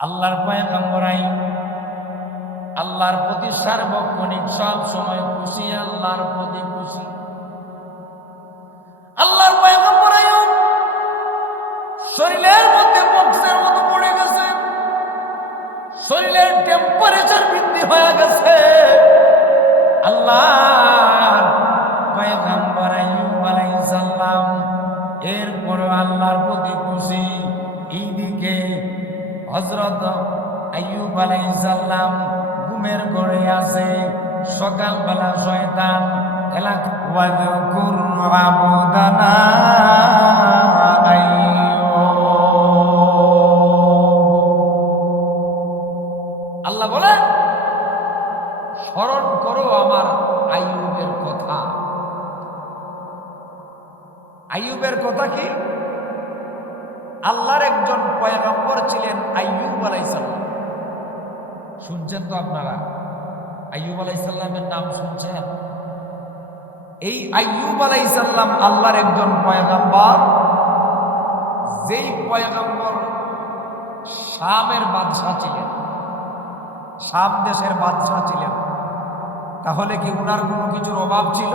আল্লাহর পয়গম্বর আইয়ুব আল্লাহর প্রতি সার্বক্ষণিক সব সময় খুশি, আল্লাহর প্রতি খুশি। আল্লাহর পয়গম্বর আইয়ুব শরীরের মধ্যে বক্সের মতো পড়ে গেছে, শরীরের টেম্পারেচার বৃদ্ধি হয়ে গেছে। আল্লাহর পয়গম্বর আইয়ুব আলাইহিস সালাম এরপরে আল্লাহর প্রতি খুশি। এইদিকে হযরত আইয়ুব আলাইহিস সালাম ঘুমের ঘরে আছে। সকালবেলা শয়তান এলাকা ওয়াযকুর আবদানা আল্লাহ বলে স্মরণ করো আমার আইয়ুবের কথা। আইয়ুবের কথা কি? আল্লাহর একজন পয়গম্বর ছিলেন আইয়ুব আলাইহিস সালাম। শুনছেন তো আপনারা? আইয়ুব আলাইহিস সালামের নাম শুনছেন? এই আইয়ুব আলাইহিস সালাম আল্লাহর একজন পয়গম্বর, যেই পয়গম্বর শামের বাদশা ছিলেন, শাম দেশের বাদশা ছিলেন। তাহলে কি উনার কোনো কিছুর অভাব ছিল?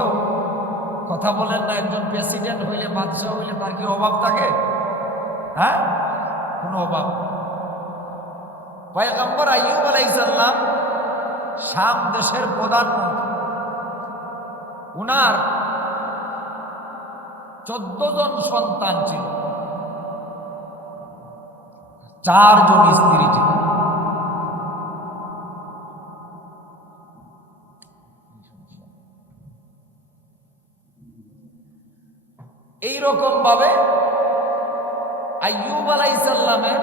কথা বলেন না, একজন প্রেসিডেন্ট হইলে, বাদশা হইলে তার কি অভাব থাকে? হ্যাঁ, কোনো অভাব। পয়গম্বর আইয়ুব আলাইহিস সালাম শাম দেশের প্রধানমন্ত্রী। উনার 14 জন সন্তান ছিল, 4 জন স্ত্রী ছিল। এইরকম ভাবে আইয়ুব আলাইহিস সালামের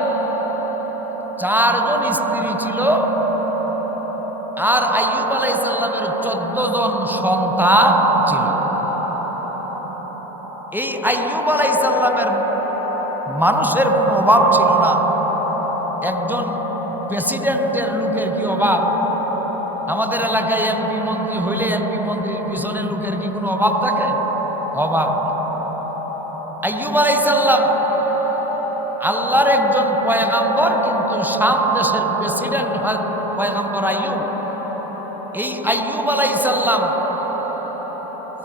4 জন স্ত্রী ছিল, আর আইয়ুব আলাইহিস সালামের 14 জন সন্তান ছিল। এই আইয়ুব আলাইহিস সালামের মানুষের কোনো অভাব ছিল না। একজন প্রেসিডেন্টের লোকের কি অভাব? আমাদের এলাকায় এমপি মন্ত্রী হইলে এমপি মন্ত্রীর পিছনের লোকের কি কোনো অভাব থাকে? অভাব। আইয়ুব আলাইহিস সালাম আল্লাহর একজন পয়গম্বর, কিন্তু শাম দেশের প্রেসিডেন্ট পয়গম্বর আইয়ুব। এই আইয়ুব আলাইহিস সালাম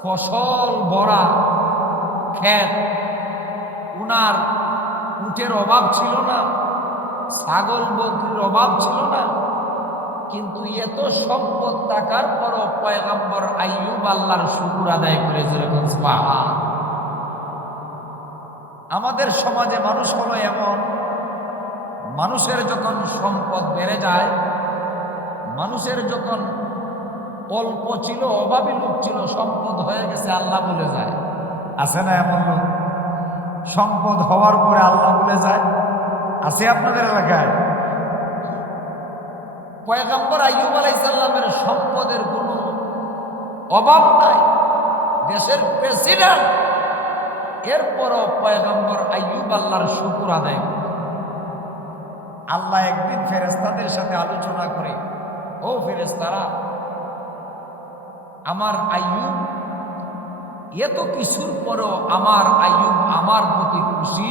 ফসল ভরা ক্ষেত, উনার উটের অভাব ছিল না, ছাগল বকরির অভাব ছিল না। কিন্তু এত সম্পদ থাকার পরও পয়গম্বর আইয়ুব আল্লাহর শুকর আদায় করেছে। সুবহানাল্লাহ। আমাদের সমাজে মানুষ হলো এমন, মানুষের যখন সম্পদ বেড়ে যায়, মানুষের যখন অল্প ছিল, অভাবী লোক ছিল, সম্পদ হয়ে গেছে, আল্লাহ বলে যায়। আছে না এমন লোক? সম্পদ হওয়ার পরে আল্লাহ বলে যায়। আছে আপনাদের এলাকায়? পয়গম্বর আইয়ুব আলাইহিস সালামের সম্পদের কোনো অভাব নাই, দেশের প্রেসিডেন্ট। এরপরও পয়গম্বর আইয়ুব আল্লাহর শুকর আদায় করে। আল্লাহ একদিন ফেরেশতাদের সাথে আলোচনা করে, ও ফেরেশতারা, আমার আইয়ুব এত কিছুর পরেও আমার আইয়ুব আমার প্রতি খুশি,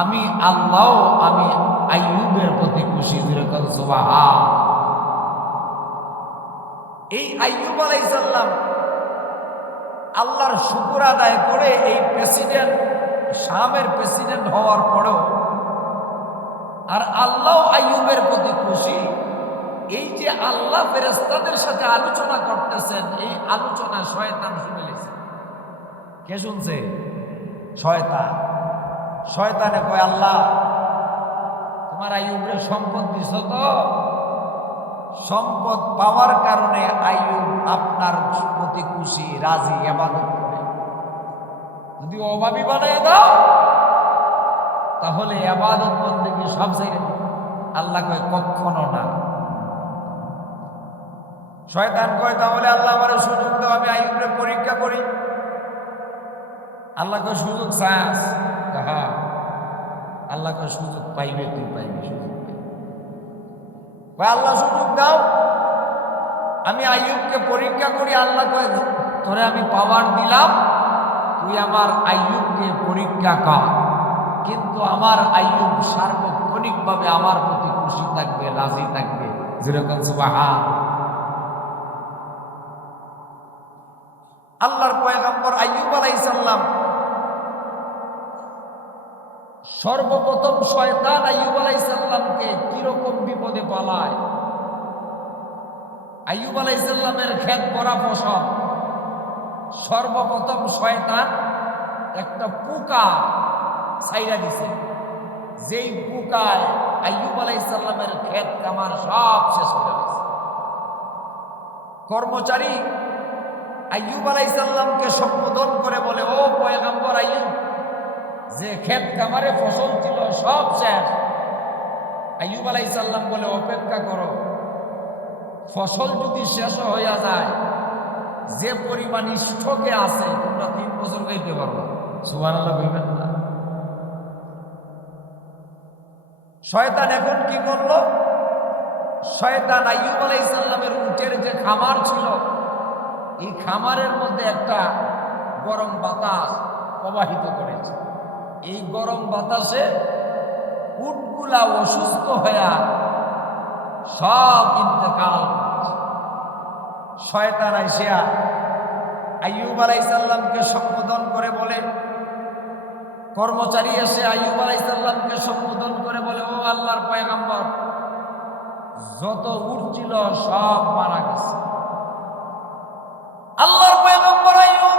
আমি আল্লাহ আমি আইয়ুবের প্রতি খুশি। যেরকম সুবহান। এই আইয়ুব আলাইহিস সালাম আল্লাহর শুকর আদায় করে এই প্রেসিডেন্ট, শামের প্রেসিডেন্ট হওয়ার পরেও, আর আল্লাহ আইয়ুবের প্রতি খুশি। এই যে আল্লাহ ফেরেশতাদের সাথে আলোচনা করতেছেন, এই আলোচনা শয়তান শুনে লেছে। কে শুনছে? শয়তান। শয়তানে কয়, আল্লাহ তোমার আইয়ুবের সম্পদ দিছ তো, সম্পদ পাওয়ার কারণে আইয়ুব আপনার প্রতি খুশি, রাজি, ইবাদত করে। যদি অভাবী বানায় দাও তাহলে ইবাদত বন্দেগী সব ছেড়ে দাও। আল্লাহ কয়, কখনো না। শয়তান কয়, তাহলে আল্লাহ আমার সুযোগ দাও, আমি আইয়ুবের পরীক্ষা করি। আল্লাহ কয়, সুযোগ চাস? হ্যাঁ। আল্লাহ কয়, সুযোগ পাইবে, তুই পাইবি, সুযোগ পাইবি। আল্লাহ সুযোগ দাও, আমি আইয়ুবকে পরীক্ষা করি। আল্লাহ কয়, তোরে আমি পাওয়ার দিলাম, তুই আমার আইয়ুবকে পরীক্ষা কর। কিন্তু আমার আইয়ুব সার্বক্ষণিকভাবে আমার প্রতি খুশি থাকবে, রাজি থাকবে। যেরকম সুবহান। আল্লাহর পয়গম্বর আইয়ুব আলাইহিস সালাম সর্বপ্রথম শয়তান আইয়ুব আলাইহিস সালামকে কিরকম বিপদে পালায়। আইয়ুব আলাইহিস সালামের ক্ষেত ভরা ফসল, সর্বপ্রথম শয়তান একটা পোকা ছাইরা দিছে। যেই পোকায় আইয়ুব আলাইহিস সালামের ক্ষেত কামার সব শেষ করে দিয়েছে। কর্মচারী আইয়ুব আলাইহিস সালামকে সম্বোধন করে বলে, ও পয়গম্বর আইয়ুব, যে ক্ষেত কামারে ফসল ছিল সব শেষ। আইয়ুব আলাইহিস সালাম বলে, অপেক্ষা করো, ফসল যদি শেষ হইয়া যায়, যে পরিমাণ স্টকে আছে তোমরা 3 বছর খাইতে পারবো। সুবহানাল্লাহ বলবেন না? শয়তান এখন কি করলো? শয়তান আইয়ুব আলাইহিস সালামের উটের যে খামার ছিল, এই খামারের মধ্যে একটা গরম বাতাস প্রবাহিত করেছে। এই গরম বাতাসে উটগুলা অসুস্থ হইয়া সব ইন্তেকাল করেছে। শয়তান আইসা আইয়ুব আলাইহিস সালামকে সম্বোধন করে বলে, কর্মচারী এসে আইয়ুব আলাইহিস সালামকে সম্বোধন করে বলে, ও আল্লাহর পয়গম্বর, যত উট ছিল সব মারা গেছে। আল্লাহর পয়গম্বর আইয়ুব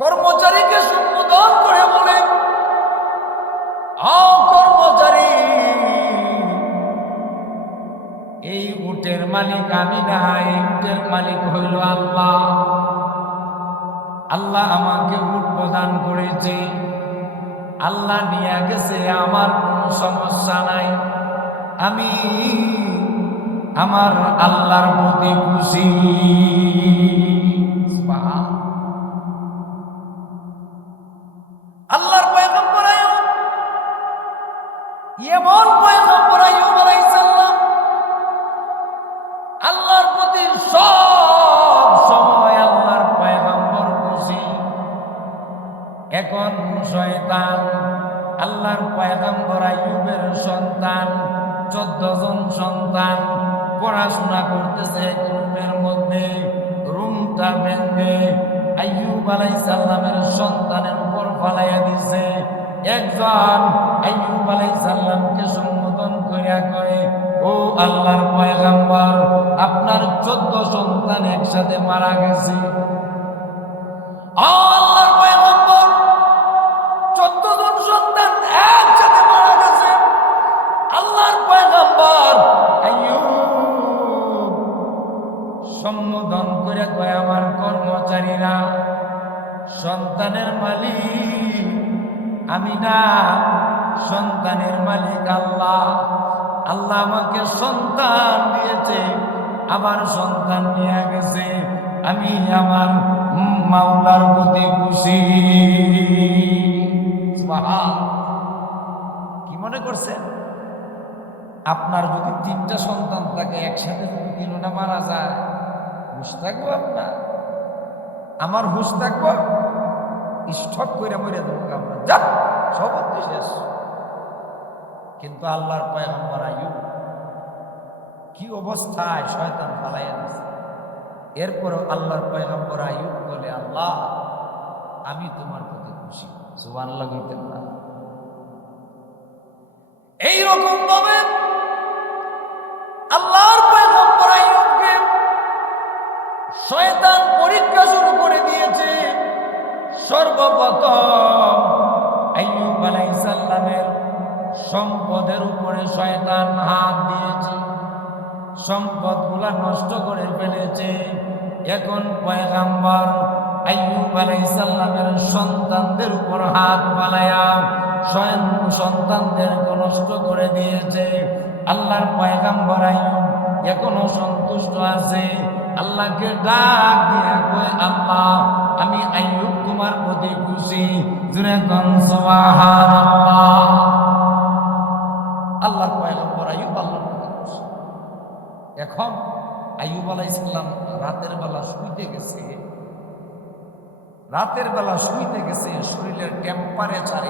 কর্মচারীকে সম্বোধন করে বলে, কর্মচারী, এই উটের মালিক আমি না, এই উটের মালিক হইল আল্লাহ। আল্লাহ আমাকে উট প্রদান করেছে, আল্লাহ নিয়ে গেছে, আমার কোনো সমস্যা নাই। আমি আমার আল্লাহর প্রতি খুশি। আল্লাহর পয়গম্বর আইয়ুব, এমন পয়গম্বর আইয়ুব আলাইহিস সালাম, আল্লাহর প্রতি সব সময় আল্লাহর পয়গম্বর খুশি। এখন শয়তান আল্লাহর পয়গম্বর আইয়ুবের সন্তান, 14 জন সন্তান পড়াশোনা করতেছে রুমের মধ্যে। রুমটা ভেঙে আইয়ুব আলাইহিস সালামের সন্তানের উপর ফালাইয়া দিছে। একজন আইয়ুব আলাইহিস সালামকে সম্বোধন করিয়া কয়, ও আল্লাহর পয়গম্বর, আপনার 14 সন্তান একসাথে মারা গেছে। আল্লাহর পয়গম্বর, 14 জন সন্তান একসাথে মারা গেছে। আল্লাহর পয়গম্বর আইয়ুব সম্বোধন করে কয়, আমার কর্মচারীরা, সন্তানের মালিক আমি না, সন্তানের মালিক আল্লাহ। আল্লাহ আমাকে সন্তান দিয়েছে, আবার সন্তান নিয়ে গেছে। আমি আমার মাওলার প্রতি খুশি। সুবহান। কি মনে করছেন? আপনার যদি 3টা সন্তান থাকে, একসাথে যদি 3টা মারা যায়, হুশ থাকবো আপনার? আমার হুশ থাকবো? স্টক করে মরে দেবো আমরা, যা সব শেষ। কিন্তু আল্লাহর পয়গম্বর আইয়ুব কি অবস্থায় শয়তান ফালাইয়া দিছে। এরপরও আল্লাহর পয়গম্বর আইয়ুব বলে, আল্লাহ আমি তোমার প্রতি খুশি। সুবহানাল্লাহ বলতেন না? এইরকম ভাবে আল্লাহর পয়গম্বর আইয়ুবকে শয়তান পরীক্ষা শুরু করে দিয়েছে। সর্বপ্রথম আইয়ুব আলাইহিস সালামের সম্পদের উপরে শয়তান হাত দিয়েছে, সম্পদগুলা নষ্ট করে ফেলেছে। এখন পয়গম্বর আইয়ুব আলাইহিস সালামের সন্তানদের উপর হাত বাড়ায়া স্বয়ং সন্তানদেরকে নষ্ট করে দিয়েছে। আল্লাহর পয়গম্বর আইয়ুব এখনো সন্তুষ্ট আছে। আল্লাহকে ডাক দিয়ে কয়, আল্লাহ আমি আইয়ুব তোমার প্রতি খুশি। জুরে কোন সুবহানাল্লাহ। আল্লাহর পয়গম্বর আইয়ুব আল্লাহর প্রতি খুশি। এখন আইয়ুব আলাইহিস সালাম রাতের বেলা শুইতে গেছে। রাতের বেলা শুইতে গেছে, শরীরের টেম্পারেচার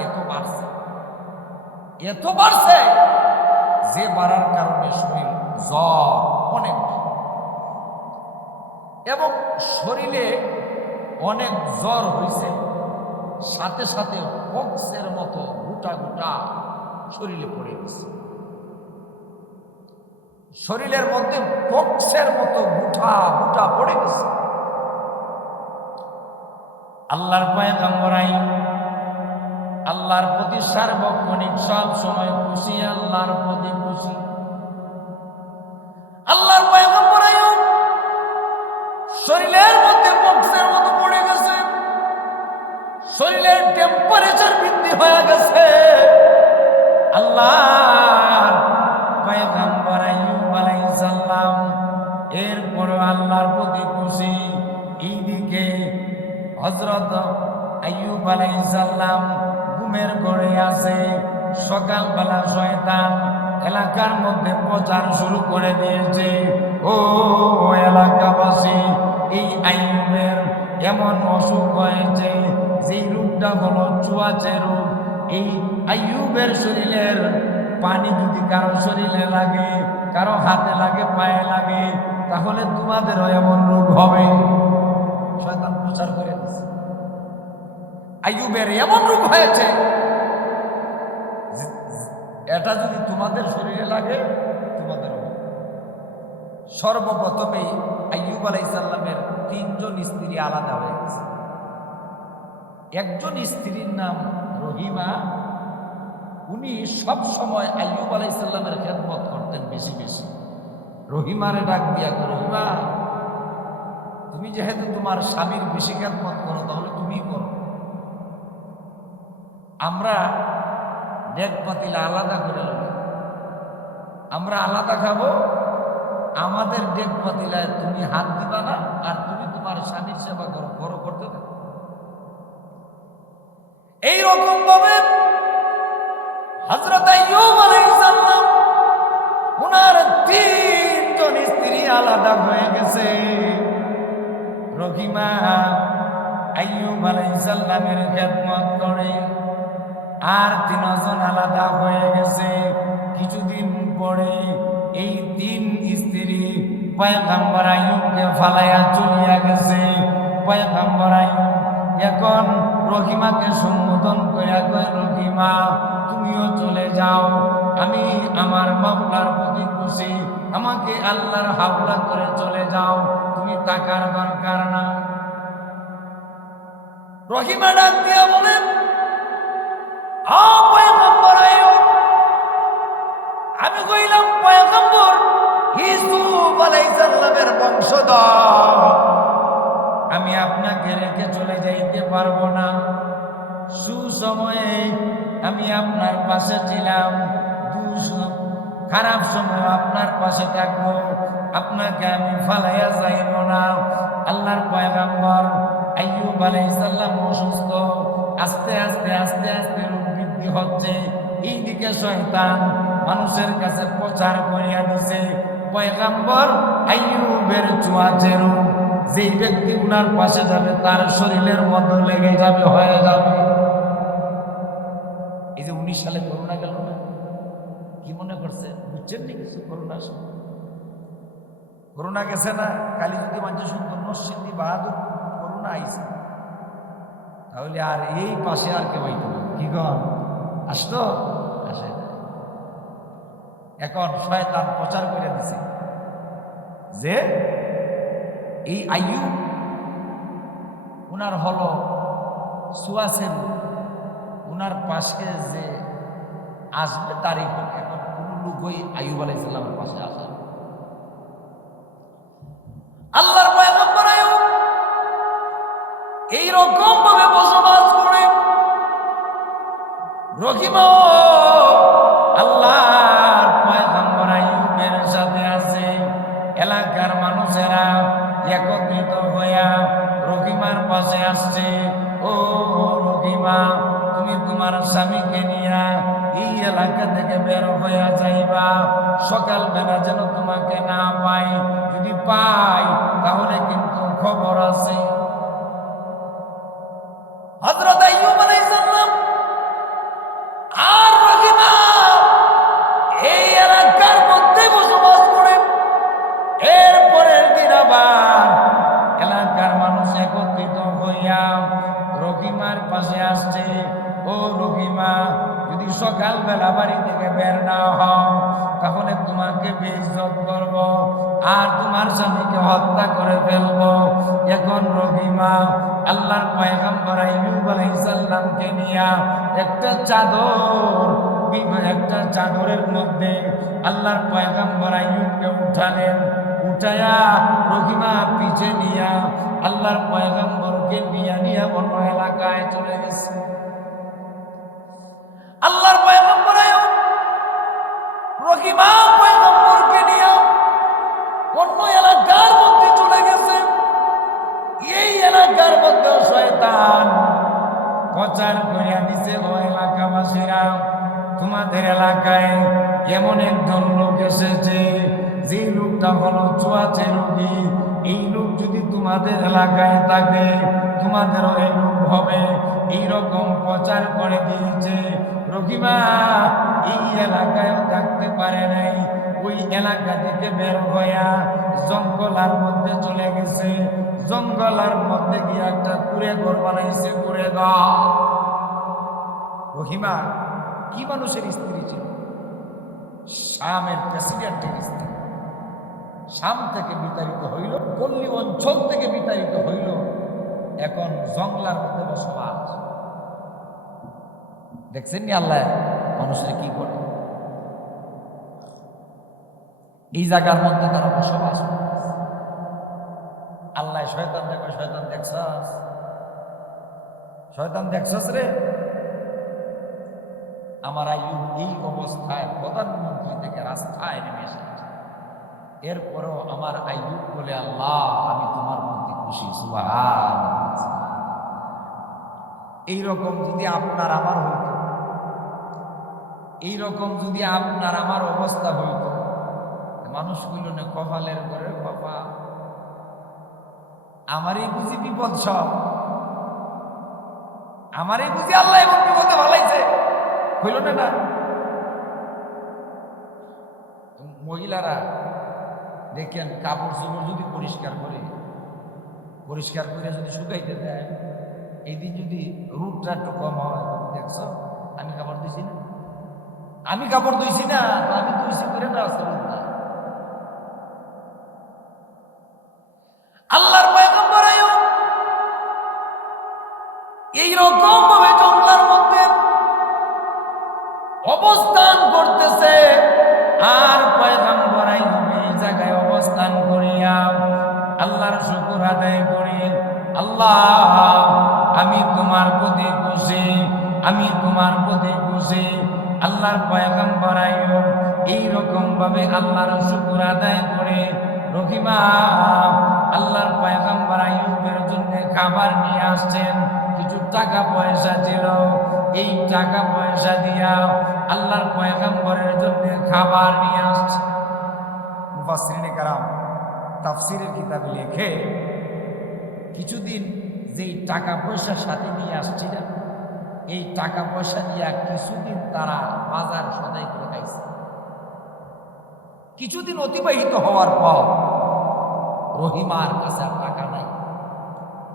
এত বাড়ছে যে বাড়ার কারণে শরীর জ্বর অনেক, এবং শরীরে অনেক জ্বর হয়েছে, সাথে সাথে পক্সের মতো গোটা গোটা শরীরে পড়ে গেছে। শরীরের মধ্যে পক্সের মতো গোটা গোটা পড়ে গেছে। আল্লাহর পয়গম্বর আইয়ুব আল্লাহর প্রতি সার্বক্ষণিক সব সময় খুশি, আল্লাহর প্রতি খুশি। আল্লাহর পয়গম্বর আইয়ুব শরীরের মধ্যে পক্সের মতো পড়ে গেছে, শরীরের টেম্পারেচার বৃদ্ধি হয়ে গেছে। আল্লাহর পয়গম্বর আইয়ুব আলাইহিস সালাম এরপরে আল্লাহর প্রতি খুশি। এইদিকে হযরত আইয়ুব আলাইহিস সালাম ঘুমের ঘরে আছে। সকালবেলা শয়তান এলাকার মধ্যে প্রচার শুরু করে দিয়েছে, ও এলাকাবাসী, এই আইয়ুবের এমন অসুখ হয়েছে, যে রোগটা হলো চুয়াচে রোগ। এই আইয়ুবের শরীরের পানি যদি কারো শরীরে লাগে, কারো হাতে লাগে, পায়ে লাগে, তাহলে তোমাদেরও এমন রোগ হবে। শয়তান প্রচার করে দিচ্ছে আইয়ুবের এমন রোগ হয়েছে, এটা যদি তোমাদের শরীরে লাগে তোমাদের হবে। সর্বপ্রথমেই আইয়ুব আলাইহিস সালামের 3 জন স্ত্রী আলাদা হয়ে গেছে। একজন স্ত্রীর নাম রহিমা, উনি সব সময় আইয়ুব আলাইহিস সালামের খেদমত করতেন বেশি বেশি। রহিমারে ডাক দিয়া, রহিমা, তুমি যেহেতু তোমার স্বামীর বেশি খেদমত করো, তাহলে তুমি করো। আমরা ডেক পাতিলা আলাদা করে নেব, আমরা আলাদা খাবো, আমাদের ডেক পাতিলায় তুমি হাত দিবা না, আর তুমি তোমার স্বামীর সেবা করো, বড় করতে থাকো। এইরকম ভাবে হযরত আইয়ুব আলাইহিস সালাম ওনার 3 জন স্ত্রী আলাদা হয়ে গেছে। রহিমা আইয়ুব আলাইহিস সালামের খেদমত করে, আর 3 জন আলাদা হয়ে গেছে। কিছুদিন পরে এই 3 স্ত্রী পয়গম্বর আইয়ুবকে ফালাইয়া চলিয়া গেছে। পয়গম্বর আইয়ুব এখন রহিমাকে সম্বোধন করে কয়, রহিমা, তুমিও চলে যাও, আমি আমার মাওলার প্রতি খুশি, আমাকে আল্লাহর হাওলা করে চলে যাও, তুমি টাকার দরকার না। রহিমা ডাক দিয়া বলেন, পয়গম্বর আইয়ুব, আমি কইলাম পয়গম্বর ইউসুফ আলাইহিস সালামের বংশধর, আমি আপনাকে রেখে চলে যাইতে পারবো না। সুসময়ে আমি আপনার পাশে ছিলাম, খারাপ সময় আপনার পাশে থাকবো, আপনাকে আমি ফালাইয়া যাইব না। আল্লাহর পয়গম্বর আইয়ুব আলাইহিস সালাম অসুস্থ, আস্তে আস্তে আস্তে আস্তে রোগ বৃদ্ধি হচ্ছে। এইদিকে শয়তান মানুষের কাছে প্রচার করিয়া দিছে, পয়গম্বর আইয়ুবের চুয়াচে রোগ, যে ব্যক্তি উনার পাশে যাবে তার শরীরের মধ্যে লেগে যাবে, হয়ে যাবে। এই যে 19 সালে করোনা গেল না, কি মনে করছে? বুঝছেন নি কিছু? করোনা গেছে না, কালি যদি মানুষ সুন্দর নরসিংদী বাহাদুর করোনা আইছে, তাহলে আর এই পাশে আর কেউ আইতো না। কি কন আসতো? আসে। এখন শয়তান প্রচার করে দিছে যে এই আইয়ুব উনার হলো সুয়াসের, উনার পাশে যে আসবে তারই হোক। এখন কোন লোকই আইয়ুব আলাইহিস সালামের পাশে আসে না। আল্লাহর পয়গম্বর আইয়ুব এইরকম ভাবে বসবাস করে। রহিমা আল্লাহর পয়গম্বর আইয়ুবের সাথে আছে। এলাকার মানুষেরা একত্রিত হইয়া রহিমার পাশে আসছে, ও রহিমা, তুমি তোমার স্বামীকে নিয়া এই এলাকা থেকে বের হইয়া যাইবা, সকালবেলা যেন তোমাকে না পাই, যদি পাই তাহলে কিন্তু খবর আছে। হযরত আইয়ুব আলাইহিস সালাম আর রহিমা এই এলাকা এবার এলাকার মানুষ একত্রিত হইয়া রহিমার পাশে আসছে। ও রহিমা, যদি সকালবেলা বাড়ি থেকে বের না হও তাহলে তোমাকে বেইজ্জত করব আর তোমার স্বামীকে হত্যা করে ফেলবো। এখন রহিমা আল্লাহর পয়গম্বর আইয়ুব আলাইহিস সালামকে নিয়া একটা চাদরের মধ্যে আল্লাহর পয়গম্বর আইয়ুবকে উঠালেন। উঠায়া রহিমা পিছে নিয়া আল্লাহর পয়গম্বরকে নিয়া অন্য এলাকায় চলে গেছে। আল্লাহর পয়গম্বর আইয়ুব রহিমা পয়গম্বরকে নিয়া অন্য এলাকার মধ্যে চলে গেছে। এই এলাকার মধ্যে শয়তান প্রচার করিয়া দিছে, ও এলাকাবাসীরা, তোমাদের এলাকায় এমন একজন লোক এসেছে, যে লোকটা হলো ছোঁয়াচে রোগী। এই লোক যদি তোমাদের এলাকায় থাকে তোমাদেরও এই লোক হবে। এইরকম প্রচার করে দিয়েছে। রহিমা এই এলাকায়ও থাকতে পারে নাই, ওই এলাকা থেকে বের হইয়া জঙ্গলার মধ্যে চলে গেছে। জঙ্গলার মধ্যে গিয়ে একটা কুড়ে ঘর বানাইছে, কুড়ে ঘর। রহিমা কি মানুষের স্ত্রী ছিল? শামের প্রেসিডেন্টের স্ত্রী। শাম থেকে বিতাড়িত হইল, পল্লী অঞ্চল থেকে বিতাড়িত হইল, এখন জঙ্গলার মধ্যে বসবাস। দেখছেন নি আল্লাহ মানুষের কি করে? এই জায়গার মধ্যে তারা বসবাস করে। আল্লাহ শয়তান দেখো, শয়তান দেখছস, শয়তান দেখছস রে, আমার আইয়ুব এই অবস্থায় প্রধানমন্ত্রী থেকে রাস্তায় নেমে এসেছে। এরপরও আমার আইয়ুব বলে, আল্লাহ আমি তোমার প্রতি খুশি। সুবহানাল্লাহ। এইরকম যদি আপনার আমার হইত, এইরকম যদি আপনার আমার অবস্থা হইত, মানুষ কইল না কপালের ঘরে কপাল, আমারই বুঝি বিপদ সব, আমারই বুঝি আল্লাহ এমন বিপদে ভালাইছে, হইল না। না মহিলারা দেখেন কাপড় চোপড় যদি পরিষ্কার করে যদি শুকাইতে দেয়, এই দিন যদি রূপটা একটু কম হয়, দেখছো আমি কাপড় দিছি না, আমি কাপড় ধুইছি না, আমি ধুইছি করে না। আল্লাহর পয়গম্বর আইয়ুব এইরকম ভাবে জঙ্গলার মধ্যে অবস্থান করতেছে। আর পয়গম্বর আইয়ুব এই জায়গায় অবস্থান করিয়া আল্লাহর শুকর আদায় করি, আল্লাহ আমি তোমার প্রতি খুশি, আমি তোমার প্রতি খুশি। আল্লাহর পয়গম্বর আইয়ুব এইরকম ভাবে আল্লাহর শুকর আদায় করে রহিমা আল্লাহর পয়গম্বর আইয়ুবের জন্য খাবার নিয়ে আসছেন। কিছু টাকা পয়সা ছিল, এই টাকা পয়সা দিয়া আল্লাহর পয়গম্বরের জন্য খাবার নিয়ে আসছে। মুফাসসিরিনে কেরাম তাফসীরের কিতাবে লেখে, কিছুদিন যেই টাকা পয়সার সাথে নিয়ে আসছিলেন, এই টাকা পয়সা দিয়া কিছুদিন তারা বাজার সদাই করে খাইছে। কিছুদিন অতিবাহিত হওয়ার পর রহিমার কাছে আর টাকা নাই,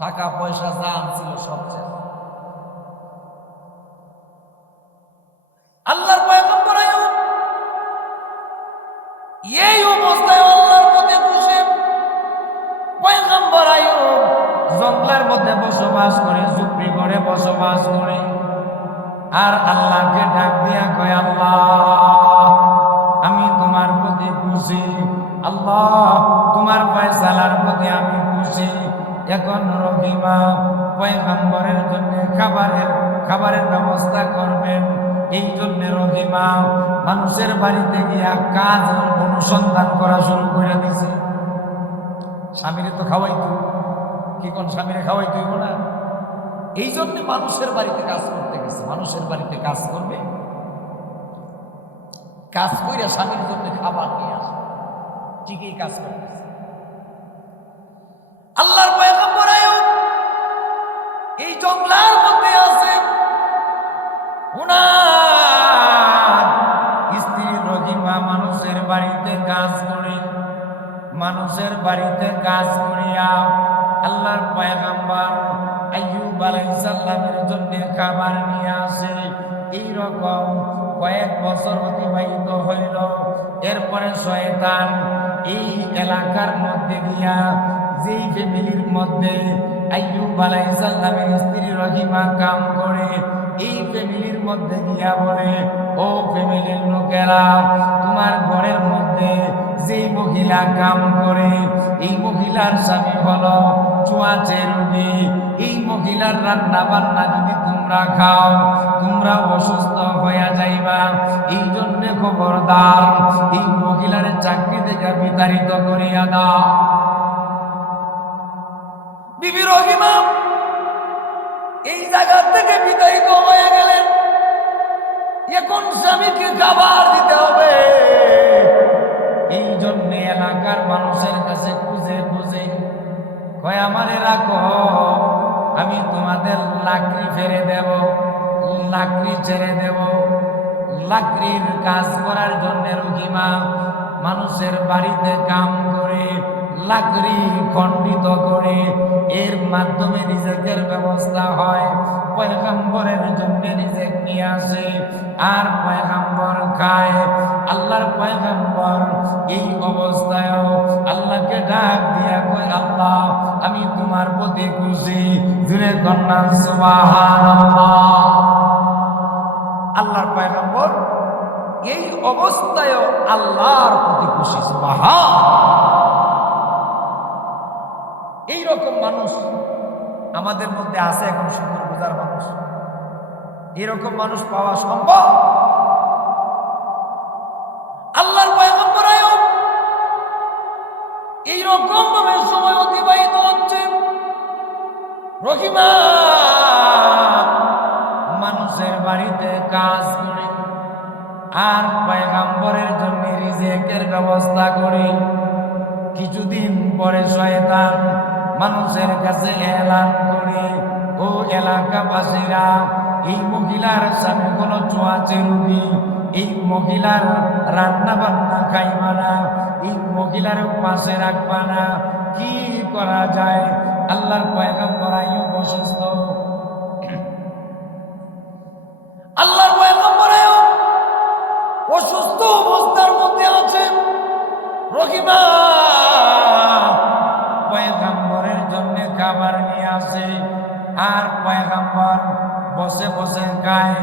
টাকা পয়সা যা আনছিল সব শেষ। আল্লাহর পয়গম্বর আইয়ুব এই অবস্থায় আল্লাহর মধ্যে খুশি। পয়গম্বর আইয়ুব জঙ্গলের মধ্যে বসবাস করে, ঝুপড়ি ঘরে বসবাস করে, আর আল্লাহকে ডাক দিয়া কয়, আল্লাহ আমি তোমার প্রতি খুশি, আল্লাহ তোমার ফয়সালার প্রতি আমি খুশি। এখন রহিমা পয়গম্বরের জন্য খাবারের ব্যবস্থা করবেন। এই জন্য রহিমা মানুষের বাড়িতে গিয়া কাজ অনুসন্ধান করা শুরু করে দিছে। স্বামীরে তো খাওয়াইতো, কি কোন স্বামীরে খাওয়াইতইব না, এই জন্য মানুষের বাড়িতে কাজ করতে গেছে। মানুষের বাড়িতে কাজ করবে, কাজ কইরা স্বামীর জন্য খাবার নিয়ে আসবে, ঠিকই কাজ করতেছে। আল্লাহর পয়গম্বর আইয়ুব এই জঙ্গলার মধ্যে আছে, উনার স্ত্রী রহিমা মানুষের বাড়িতে কাজ করে, মানুষের বাড়িতে কাজ করিয়া আল্লাহর পয়গম্বর আইয়ুব আলাইহিস সালামের জন্য খাবার নিয়ে আসে। এইরকম কয়েক বছর অতিবাহিত হইল। এরপরে শয়তান এই এলাকার মধ্যে গিয়া, যেই ফ্যামিলির মধ্যে আইয়ুব আলাইহিস সালামের স্ত্রী রহিমা কাম করে, এই ফ্যামিলির মধ্যে গিয়া বলে, ও ফ্যামিলির লোকেরা, তোমার ঘরের মধ্যে যেই মহিলা কাম করে, এই মহিলার স্বামী হলো চুয়াচে রোগী। এই মহিলার রান্না বান্না যদি তোমরা খাও, তোমরা অসুস্থ হইয়া যাইবা। এই জন্য খবরদার, এই মহিলার চাকরি থেকে বিতাড়িত করিয়া দাও। বিবি রহিমা এই জায়গা থেকে বিতাড়িত হয়ে গেলেন। এখন স্বামীকে খাবার দিতে হবে। এই জন্য এলাকার মানুষের কাছে খুঁজে খুঁজে কয়, আমারে রাখো, আমি তোমাদের লাকড়ি ফেলে দেব, লাকড়ি ছেড়ে দেব। লাকড়ির কাজ করার জন্য রহিমা মানুষের বাড়িতে কাম করে, লাকড়ি খণ্ডিত করে, এর মাধ্যমে রিজেকের ব্যবস্থা হয়। পয়গম্বরের জন্য রিজেক নিয়ে আসে, আর পয়গম্বর খায়। আল্লাহর পয়গম্বর এই অবস্থায় আল্লাহকে ডাক দিয়া কয়, আল্লাহ, আমি তোমার প্রতি খুশি। জুড়ে কন্যা সুবহানাল্লাহ। আল্লাহর পয়গম্বর এই অবস্থায় আল্লাহর প্রতি খুশি। সুবহানাল্লাহ। এইরকম মানুষ আমাদের মধ্যে আছে এখন, সুন্দর বোঝার মানুষ। এরকম মানুষ পাওয়া সম্ভব? আল্লাহর পয়গম্বর আয়ুব এইরকম ভাবে সময় অতিবাহিত হচ্ছে। রহিমা মানুষের বাড়িতে কাজ করে, আর পয়গম্বরের জন্য রিজেকের ব্যবস্থা করে। কিছুদিন পরে শয়তান মানুষের কাছে এলান করে, ও এলাকাবাসীরা, এই মহিলার স্বামী কোনো চুয়াচে রোগী, এই মহিলার রান্না বান্না খাইবা না, এই মহিলার পাশে রাখবা না। কি করা যায়? আল্লাহর পয়গম্বর আইয়ুব অসুস্থ। আল্লাহর পয়গম্বর আইয়ুব অসুস্থ অবস্থার মধ্যে আছে। রহিমা পয়গম্বরের জন্য খাবার নিয়ে আসে, আর পয়গম্বর বসে বসে খায়।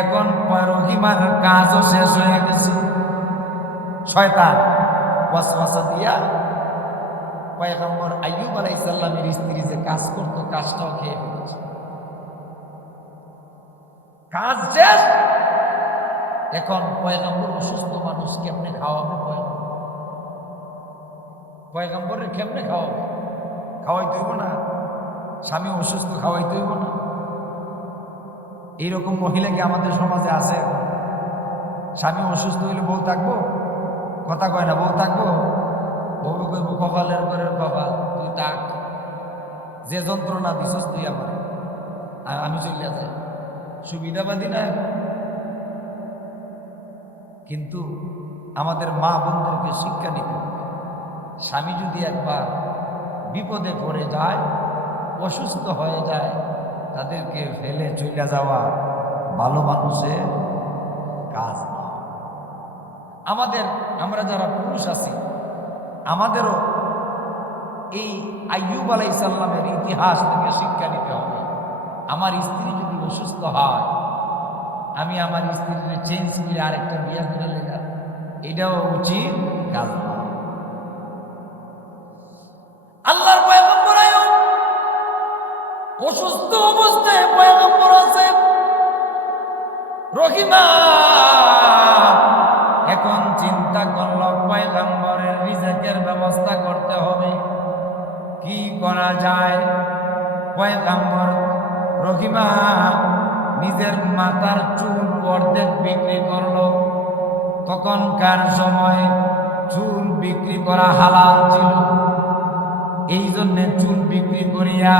এখন রহিমার কাজও শেষ হয়ে গেছে। শয়তান ওয়াসওয়াসা দিয়া পয়গম্বর আইয়ুব আলাইহিস সালামের স্ত্রী যে কাজ করতো, কাজটাও খেয়ে ফেলেছে। কাজ শেষ। এখন পয়গম্বর অসুস্থ মানুষ কেমনে খাওয়াবে? পয়গম্বরের কেমনে খাওয়াবে? খাওয়াইতে হইব না? স্বামী অসুস্থ, খাওয়াইতে হইব না? এইরকম মহিলা কি আমাদের সমাজে আছে? স্বামী অসুস্থ হইলে বউ থাকবো? কথা কয় না, বউ থাকবো? বউ কইব, কপালের ঘরের কপাল, তুই থাক, যে যন্ত্রণা দিছস তুই আমার, আমি চলে যাই। সুবিধাবাদী না? কিন্তু আমাদের মা বোনদেরকে শিক্ষা নিতে হবে। স্বামী যদি একবার বিপদে পড়ে যায়, অসুস্থ হয়ে যায়, তাদেরকে ফেলে চলে যাওয়া ভালো মানুষের কাজ না। আমরা যারা পুরুষ আছি, আমাদেরও এই আইয়ুব আলাইহিস সালামের ইতিহাস থেকে শিক্ষা নিতে হবে। আমার স্ত্রী যদি অসুস্থ হয়, আমি আমার স্ত্রীর চেঞ্জ করে আরেকটা বিয়ে করে লেখা, এটাও উচিত কাজ না। আল্লাহর পয়গম্বর আইয়ুব অসুস্থ অবস্থায় পয়গম্বর আছে। রহিমা এখন চিন্তা করল, পয়গম্বরের রিজেকের ব্যবস্থা করতে হবে। কি করা যায়? পয়গম্বর রহিমা নিজের মাথার চুল অর্ধেক বিক্রি করলো। তখনকার সময় চুল বিক্রি করা হালাল ছিল, এই জন্য চুল বিক্রি করিয়া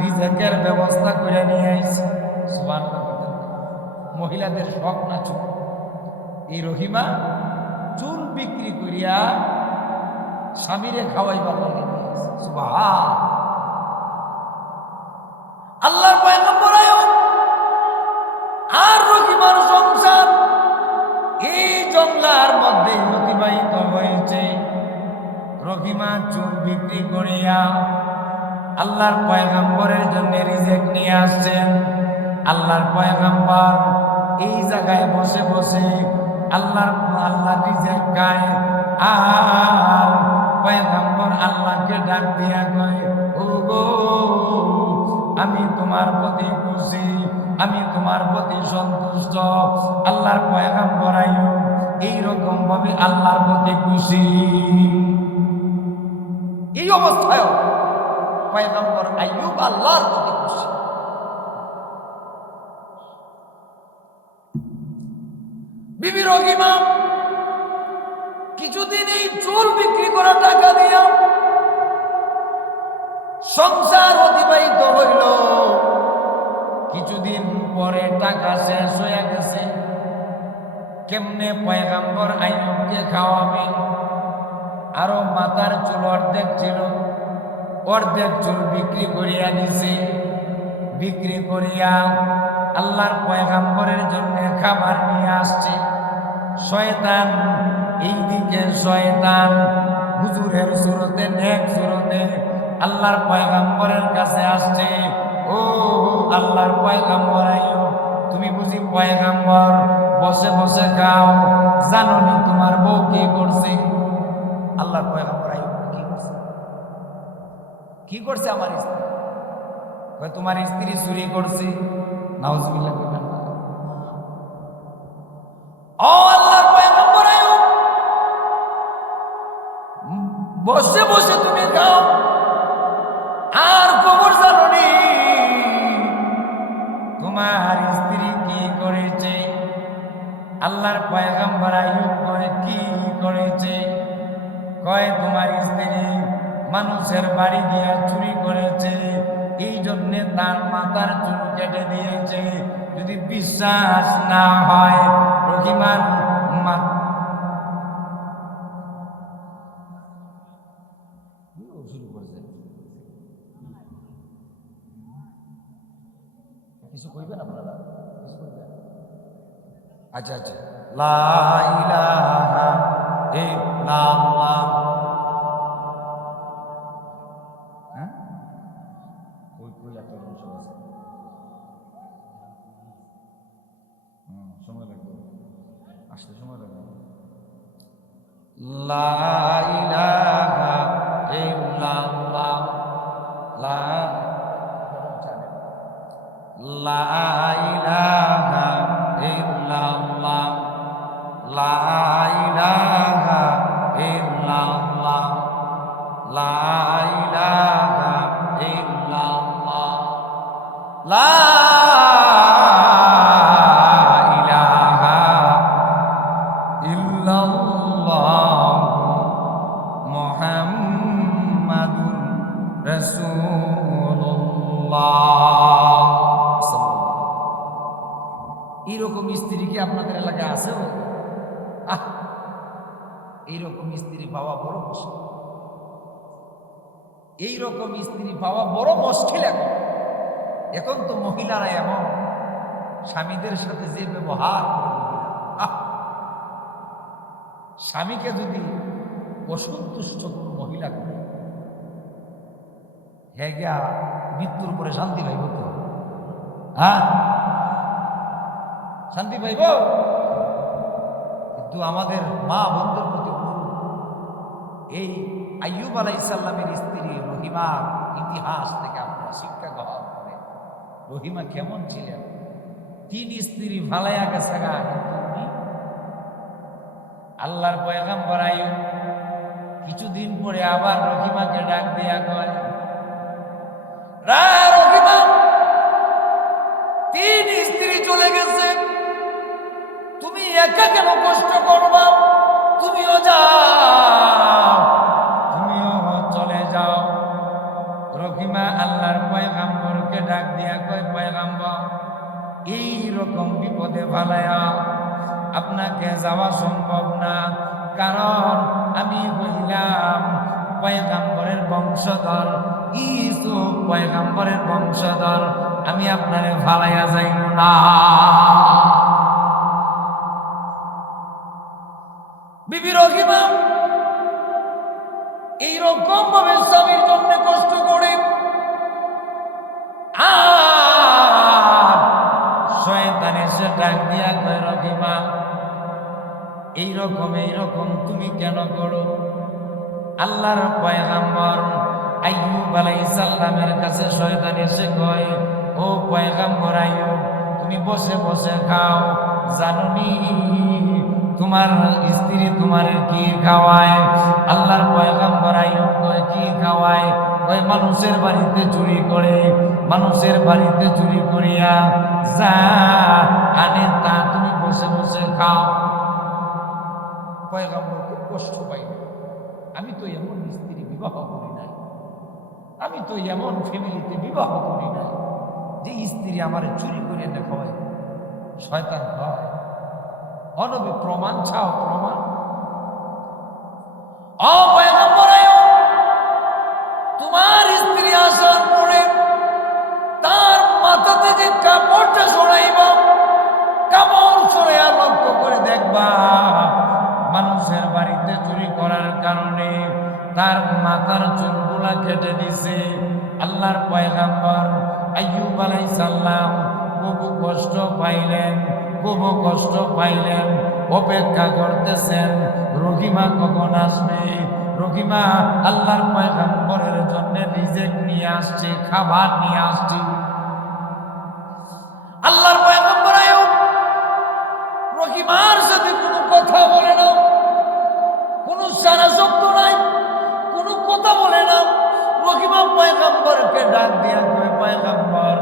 রিজেকের ব্যবস্থা করে নিয়ে আইছে। সুবহানাল্লাহ। মহিলাদের শখ না চুল। এই রহিমা চুল বিক্রি করিয়া স্বামীরে খাওয়াইবার লাগে নিয়ে আসছে। সুবহান আল্লাহর পয়গম্বর আয়ুব আর রহিমার সংসার এই জঙ্গলার মধ্যে অতিবাহিত হয়েছে। রহিমা চুল বিক্রি করিয়া আল্লাহর পয়গম্বরের জন্য রিজিক নিয়ে আসছেন। আল্লাহর পয়গম্বর এই জায়গায় বসে বসে আল্লাহ রিজিক খায়। আর পয়গম্বর আল্লাহকে ডাক দিয়া কয়, ও গো, আমি তোমার প্রতি খুশি, আমি তোমার প্রতি সন্তুষ্ট। আল্লাহর পয়গম্বর আইয়ুব এইরকম ভাবে আল্লাহর প্রতি খুশি। এই অবস্থায় পয়গম্বর আইয়ুব আল্লাহর প্রতি খুশি। বিবি রহিমা কিছুদিন এই চুল বিক্রি করা টাকা দিয়া সংসার অতিবাহিত হইল। কিছুদিন পরে টাকা শেষ হয়ে গেছে। কেমনে পয়গম্বর আইয়ুবকে খাওয়াবে? আরো মাথার চুল অর্ধেক ছিল, অর্ধেক চুল বিক্রি করিয়া দিছে। বিক্রি করিয়া আল্লাহর পয়গম্বরের জন্য খাবার নিয়ে আসছে। শয়তান এইদিকে শয়তান হুজুরের সুরতে, নেক সুরতে আল্লাহর পয়গম্বরের কাছে আসছে। ও আল্লাহর পয়গম্বর আইয়ুব, তুমি বুঝি পয়গম্বর, বসে বসে খাও, জানো নি তোমার বউ কি করছে? আল্লাহর পয়গম্বর আইয়ুব কি করছে? কি করছে আমার স্ত্রী? তোমার স্ত্রী চুরি করছে। নাউজুবিল্লাহ। ও আল্লাহর পয়গম্বর আইয়ুব, বসে বসে তুমি খাও আর খবর জানো নি তোমার স্ত্রী কি করেছে? আল্লাহর পয়গম্বর আইয়ুব কয়, কি করেছে? কয়, তোমার স্ত্রী মানুষের বাড়ি গিয়া চুরি করেছে, এই জন্যে তার মাথার চুল কেটে দিয়েছে। যদি বিশ্বাস না হয়, রহিমার শুরু করেছে, কিছু কইবেন আপনারা? কিছু কইবেন? আচ্ছা আচ্ছা। লা ইলাহা ইল্লাল্লাহ। হ্যাঁ, কই কই একটা সমস্যা আছে। সময় লাগবে, আসতে সময় লাগবে। লা ইলাহা ইল্লাল্লাহ। লা ইলাহা ইল্লাল্লাহ। লা ইলাহা ইল্লাল্লাহ। লা ইলাহা ইল্লাল্লাহ। লা ইলাহা ইল্লাল্লাহ মুহাম্মাদুর রাসূলুল্লাহ। এইরকম স্ত্রী কি আপনাদের এলাকায় আছে? এইরকম স্ত্রী পাওয়া বড় মুশকিল। এইরকম স্ত্রী পাওয়া বড় মুশকিল। এখন তো মহিলারা এমন, স্বামীদের সাথে যে ব্যবহার করে, স্বামীকে যদি অসন্তুষ্ট কোন মহিলা করে, হ্যাঁ গিয়া মৃত্যুর পরে শান্তি পাইব তো? হ্যাঁ, শান্তি পাইব। কিন্তু আমাদের মা বন্ধুর প্রতি এই আইয়ুব আলাইহিস সালামের স্ত্রী রহিমার ইতিহাস থেকে আপনারা শিক্ষা গ্রহণ করেন। রহিমা কেমন ছিলেন? 3 স্ত্রী ভালাইয়া গেছে গা, আল্লাহর পয়গম্বর আইয়ুব কিছুদিন পরে আবার রহিমাকে ডাক দিয়া কয়, রহিমা, 3 স্ত্রী চলে গেছে, তুমি একা কেন কষ্ট করবা? তুমিও যাও, তুমিও চলে যাও। রহিমা আল্লাহর পয়গম্বরকে ডাক দিয়া কয়, পয়গম্বর, এইরকম বিপদে ভালায়া আপনাকে যাওয়া সম্ভব না, কারণ আমি হইলাম পয়গম্বরের বংশধর, ইউসুফ পয়গম্বরের বংশধর, আমি আপনারে ফালাইয়া যাইব না। বিবি রহিমা এইরকম ভাবে স্বামীর জন্য কষ্ট করে, আর শয়তান এসে ডাক দিয়া কয়, রহিমা এইরকম তুমি কেন করো? আল্লাহর পয়গম্বর আইয়ুব আলাইহিস সালামের কাছে শয়তান এসে কয়, ও পয়গম্বর আইয়ুব, তুমি বসে বসে খাও, জানুনি তোমার স্ত্রী তোমার কি খাওয়ায়? আল্লাহর পয়গম্বর আইয়ুব কয়, কি খাওয়ায়? ওই মানুষের বাড়িতে চুরি করে, মানুষের বাড়িতে চুরি করিয়া যা আনে তা তুমি বসে বসে খাও। পয়গম্বর খুব কষ্ট পাইল, আমি তো এমন স্ত্রী বিবাহ করি নাই, আমি তো এমন ফ্যামিলিতে বিবাহ করি নাই যে স্ত্রী আমার চুরি করে দেখায়। শয়তান হয়, অনবী প্রমাণ চাও, প্রমাণ। তোমার স্ত্রী আসার পরে তার মাথা থেকে কাপড়টা সরাইব, কাপড় সরাইয়া লক্ষ্য করে দেখবা মানুষের বাড়িতে চুরি করার কারণে তার মাথার চুলগুলা কেটে দিছে। আল্লাহর পয়গম্বর আইয়ুব আলাইহিস সালাম বহু কষ্ট পাইলেন, বহু কষ্ট পাইলেন, অপেক্ষা করতেছেন রহিমা কখন আসবে। রহিমা আল্লাহর পয়গম্বরের জন্য রিজিক নিয়ে আসছে, খাবার নিয়ে আসছে। আল্লাহর পয়গম্বর আইয়ুব রহিমার সাথে কোনো কথা বলে না, কোনো সারা শব্দ নাই, কোনো কথা বলে না। রহিমা পয়গম্বরকে ডাক দিয়া কয়, পয়গম্বর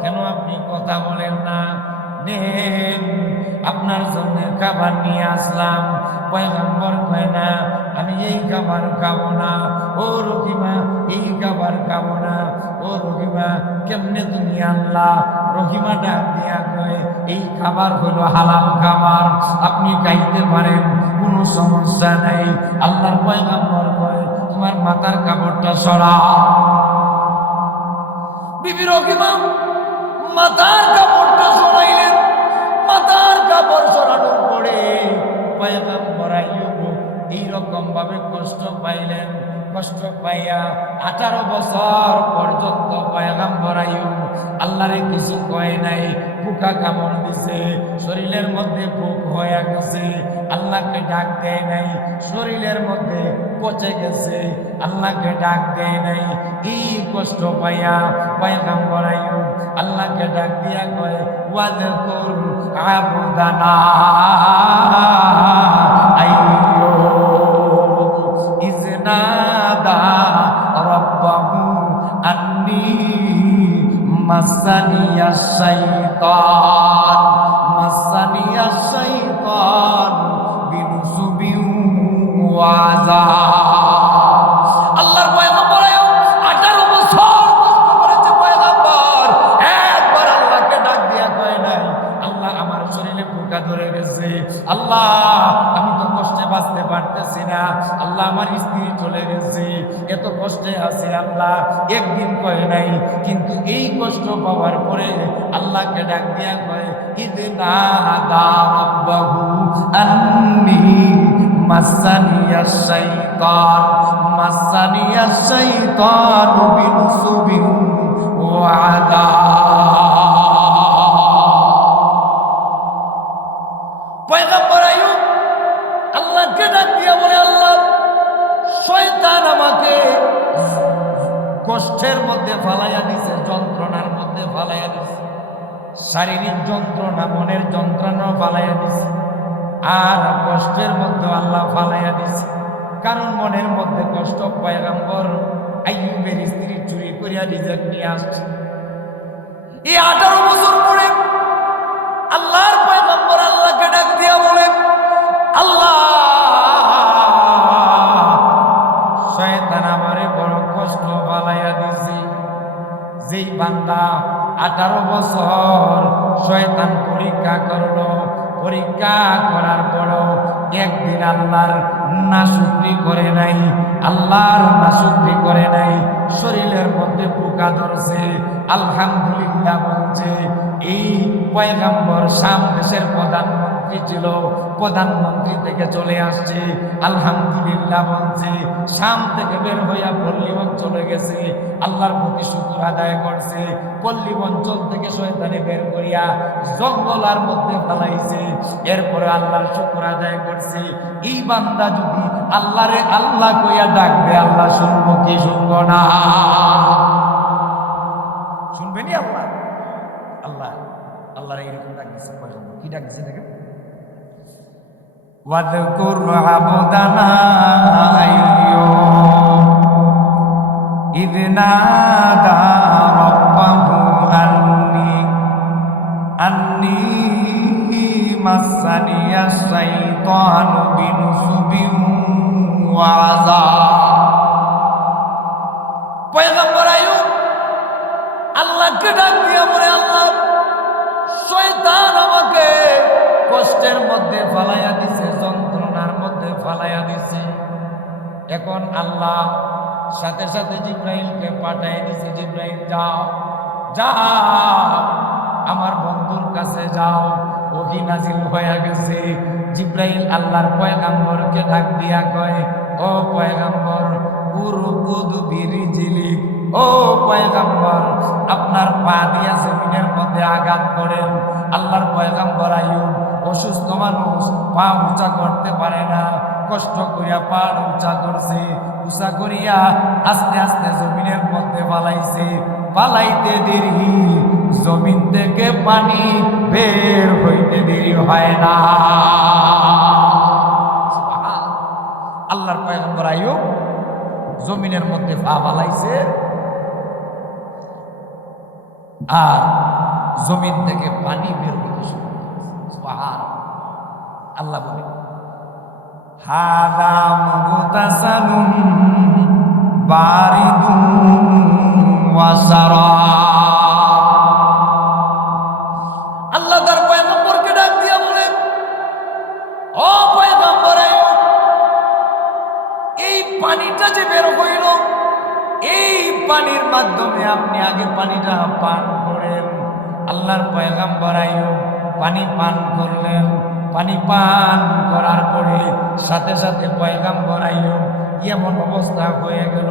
কেন আপনি কথা বলেন না? নেন আপনার জন্য খাবার নিয়ে আসলাম। পয়গম্বর কয়, না আমি এই খাবার খাবো না। ও রহিমা এই খাবার খাবো না। ও রহিমা কেমনে তুমি আনলা? রহিমা ডাক দিয়া কয়, এই খাবার হলো হালাল খাবার, আপনি খাইতে পারেন, কোনো সমস্যা নাই। আল্লাহর পয়গম্বর কয়, তোমার মাথার কাপড়টা সরাও। বিবি রহিমা মাথার কাপড়টা সরাইলেন। মাথার কাপড় সরানোর পরে পয়গম্বর আইয়ুব এইরকম ভাবে কষ্ট পাইলেন। কষ্ট পাইয়া 18 বছর পর্যন্ত পয়গম্বর আইয়ুব আল্লাহরে কিছু কয় নাই। পোকা কামড় দিছে, শরীরের মধ্যে পোক হয়ে গেছে, আল্লাহকে ডাক দেয় নাই। শরীরের মধ্যে পচে গেছে, আল্লাহকে ডাক দেয় নাই। এই কষ্ট পাইয়া পয়গম্বর আইয়ুব আল্লাহকে ডাক দিয়া কয়, ওয়াজকুর আবদানা আইয়ুব ইজনাদা রাব্বাহু আন্নী মাসানিয়াশ শাইতান মাসানিয়াশ শাইতান বিনুসুবিন ওয়া আযাব। আল্লাহর পয়গম্বর আইয়ুব 18 বছর কষ্ট করেছে। পয়গম্বর একবার আল্লাহকে ডাক দিয়া কয় নাই, আল্লাহ আমার শরীরে পোকা ধরে গেছে, আল্লাহ আমি তো কষ্টে বাঁচতে পারতেছি না, আল্লাহ আমার স্ত্রী চলে গেছে, এত কষ্টে আছে আল্লাহ। একদিন কয় নাই, কিন্তু এই কষ্ট পাওয়ার পরে আল্লাহকে ডাক দিয়া কয়, ইযনাদা রাব্বাহু আন্নী মাসানিয়াশ শাইতান মাসানিয়াশ শাইতান বিনুসুবিন ওয়া আযাব। পয়গম্বর আইয়ুব আল্লাহকে ডাক দিয়া বলে, আল্লাহ শয়তান আমাকে কষ্টের মধ্যে ফালাইয়া দিছে, যন্ত্রণার মধ্যে ফালাইয়া দিছে, শারীরিক যন্ত্রণা, মনের যন্ত্রণা ফালাইয়া দিছে, আর কষ্টের মধ্যে আল্লাহ ফালাইয়া দিছে। কারণ মনের মধ্যে কষ্ট। পয়গম্বর আইয়ুবের স্ত্রী চুরি করিয়া রিজিক নিয়ে আসছে। এই 18 বছর পরে আল্লাহর পয়গম্বর আল্লাহকে ডাক দিয়া বলে, আল্লাহ শয়তান আমারে বড় কষ্ট ফালাইয়া দিছে। যেই বান্দা 18 বছর শয়তান পরীক্ষা করলো, পরীক্ষা করার পরও একদিন আল্লাহর নাশুকরি করে নাই, আল্লাহর নাশুকরি করে নাই, শরীরের মধ্যে পোকা ধরছে, আলহামদুলিল্লাহ বলছে। এই পয়গম্বর শাম দেশের প্রধানমন্ত্রী ছিল, প্রধানমন্ত্রী থেকে চলে আসছে, আলহামদুলিল্লাহ বলছে। শাম থেকে বের হইয়া পল্লী অঞ্চলে গেছে, আল্লাহর প্রতি শুকর আদায় করছে। পল্লী অঞ্চল থেকে শয়তানে বের করিয়া জঙ্গলার মধ্যে ফেলাইছে, এরপরে আল্লাহর শুকর আদায় করছে। এই বান্দা যদি আল্লাহরে আল্লাহ কইয়া ডাকবে, আল্লাহ শুনবো কি শুনবো না? শুনবেনি আল্লাহ? আল্লাহ আল্লাহর এইরকম ডাক দিচ্ছে। কি ডাক দিচ্ছে দেখেন, ওয়াযকুর আবদানা আইয়ুব ইয নাদা রাব্বাহু আন্নী মাসানিয়াশ শাইতানু বিনুসবিন ওয়া আযাব। পয়গম্বর আইয়ুব আল্লাহকে ডাক দিয়া বলে, আল্লাহ শয়তান আমাকে কষ্টের মধ্যে ফালাইয়া দিছে, যন্ত্রণার মধ্যে ফালাইয়া দিছে। এখন আল্লাহ সাথে সাথে জিব্রাইলকে পাঠিয়ে দিছে, জিব্রাইল যাও যাও আমার বন্ধুর কাছে যাও। ওহী নাজিল হয়ে গেছে। জিব্রাইল আল্লাহর পয়গম্বরকে ডাক দিয়া কয়, ও পয়গম্বর উরকুদু বিরিজিলিক, ও পয়গম্বর আপনার পা দিয়া জমিনের মধ্যে আঘাত করেন। আল্লাহর পয়গম্বর আইয়ুব অসুস্থ মানুষ, পা উঁচা করতে পারে না, কষ্ট করিয়া পা উঁচা করছে, উঁচা করিয়া আস্তে আস্তে জমিনের মধ্যে পালাইছে। পালাইতে দেরি, জমিন থেকে পানি বের হইতে দেরি হয় না। আল্লাহর পয়গম্বর আইয়ুব জমিনের মধ্যে পা ফালাইছে, আর জমিন থেকে পানি বের হইতে শুরু করেছে। সুবহানাল্লাহ। আল্লাহ বলেন, হাযা মুগতাসালুন বারিদুন ওয়া শারাব। আল্লাহ তার পয়গম্বরকে ডাক দিয়া বলেন, ও পয়গম্বর আইয়ুব, এই পানিটা যে বের হইল, এই পানির মাধ্যমে আপনি আগে পানিটা পান করেন। আল্লাহর পয়গম্বর আইয়ুব পানি পান করলেন। পানি পান করার পরে সাথে সাথে পয়গম্বর আইয়ুব এমন অবস্থা হয়ে গেল,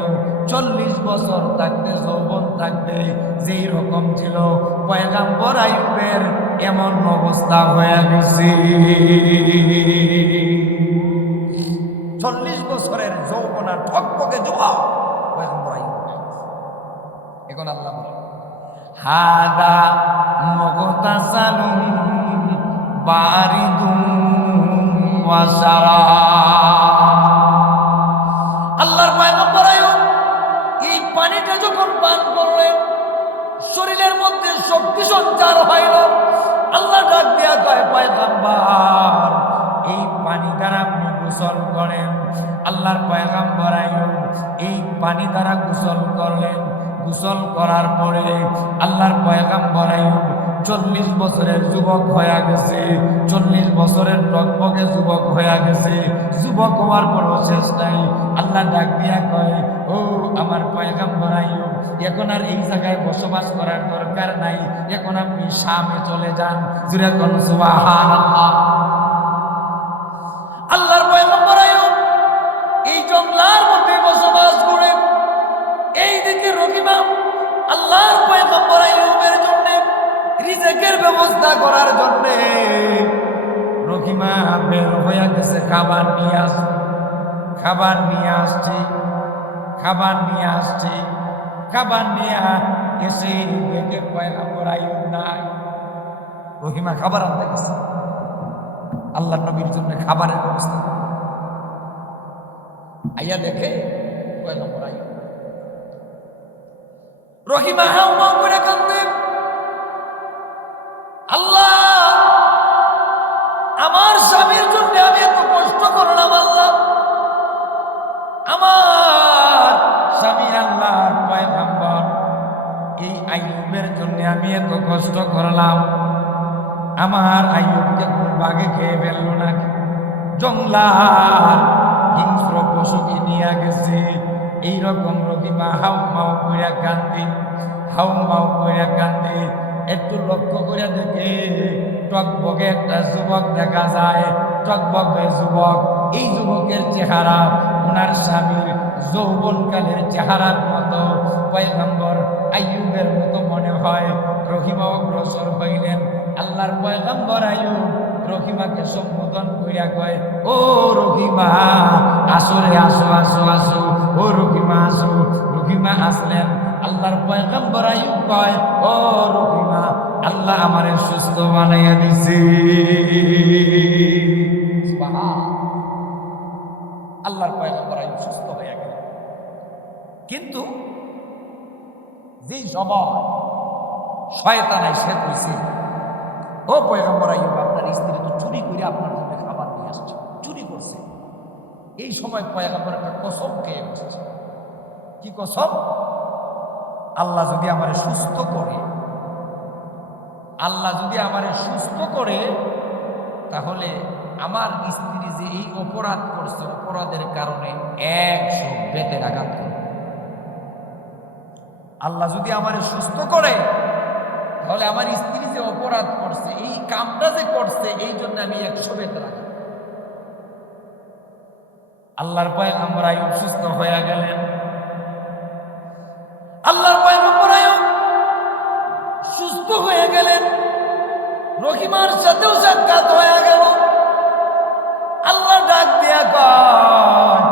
40 বছর থাকতে যৌবন থাকতে যেই রকম ছিল, পয়গম্বর আইয়ুবের এমন অবস্থা হয়ে গেছে। 40 বছরের যৌবন আর ঠকঠকে যুবক পয়গম্বর আইয়ুব। এখন আল্লাহ বলে, হাদা মুগতাসালুন বারিদুন ওয়া শারাব। আল্লাহর পয়গম্বর আইয়ুব এই পানিটা যখন পান করলেন, শরীরের মধ্যে শক্তি সঞ্চার হইল। আল্লাহ ডাক দিয়া কয়, পয়গম্বর এই পানি দ্বারা আপনি গোসল করেন। আল্লাহর পয়গম্বর আইয়ুব এই পানি দ্বারা গোসল করলেন। গোসল করার পরে আল্লাহর পয়গম্বর আইয়ুব 40 বছরের যুবক হয়ে গেছে। 40 বছরের টকবকে যুবক হয়ে গেছে। যুবক হওয়ার পরও শেষ নাই। আল্লাহ ডাক দিয়া কয়, ও আমার পয়গম্বর আইয়ুব, এখন আর এই জায়গায় বসবাস করার দরকার নাই, এখন আপনি শামে চলে যান। জুরে কোন সুবহানাল্লাহ। আল্লাহর পয়গম্বর আইয়ুব এই জঙ্গলার মধ্যে বসবাস করে এইদিকে রহিমা আল্লাহর পয়গম্বর আইয়ুবের জন্য রিজিকের ব্যবস্থা করার জন্য রহিমা বের হয়ে গেছে, খাবার নিয়ে আসছে, খাবার নিয়ে আসছে, খাবার নিয়ে আসছে। খাবার নিয়ে এসে দেখে পয়গম্বর আইয়ুব নাই। রহিমা খাবার আনতে গেছে, আল্লাহর নবীর জন্য খাবারের ব্যবস্থা। আইয়া দেখে পয়গম্বর আইয়ুব। রহিমা হাওমা করে কাঁদতে, আল্লাহ আমার স্বামীর জন্য আমি এত কষ্ট করলাম, আল্লাহ আমার স্বামী আল্লাহর পয়গম্বর, এই আইয়ুবের জন্য আমি এত কষ্ট করলাম, আমার আইয়ুবকে কোন বাঘে খেয়ে ফেললো নাকি? জঙ্গলার হিংস্র পশুকে নিয়ে গেছে। এইরকম রহিমা হাউ মাউ কইরা কান্দে, হাউ মাউ কইরা কান্দে। একটু লক্ষ্য করে দেখে টকবকে একটা যুবক দেখা যায়, টকবকে যুবক। এই যুবকের চেহারা ওনার স্বামীর যৌবনকালের চেহারার মতো, পয়গম্বর আইয়ুবের মতো মনে হয়। রহিমা অগ্রসর হইলেন। আল্লাহর পয়গম্বর আইয়ুব রহিমাকে সম্বোধন কইরা কয়, ও রহিমা আসো রে, আসো আসো আসো, ও রহিমা আসো। রহিমা আসলেন। আল্লাহর পয়গম্বর আইয়ুব কয়, ও রহিমা, আল্লাহ আমারে সুস্থ বানাইয়া দিছে। আল্লাহর পয়গম্বর আইয়ুব সুস্থ হয়ে গেল। কিন্তু যেই সময় শয়তান এসে কইছে, ও পয়গম্বর আইয়ুব, আপনার স্ত্রী তো চুরি করে আপনার জন্য খাবার নিয়ে আসছে, চুরি করছে। এই সময় পয়গম্বর একটা কসম খেয়ে বসছে। কি কসম? আল্লাহ যদি আমারে সুস্থ করে, আল্লাহ যদি আমারে সুস্থ করে, তাহলে আমার স্ত্রী যে এই অপরাধ করছে, অপরাধের কারণে 100 বেতের আঘাত করবে। আল্লাহ যদি আমারে সুস্থ করে, তাহলে আমার স্ত্রী যে অপরাধ করছে, এই কামটা যে করছে, এই জন্য আমি 100 বেতের আঘাত। আল্লাহর পয়গম্বর আইয়ুব সুস্থ হয়ে গেলেন। আল্লাহর পয়গম্বর আইয়ুব সুস্থ হয়ে গেলেন। রহিমার সাথেও সাক্ষাৎ হয়ে গেল। আল্লাহ ডাক দিয়া কয়,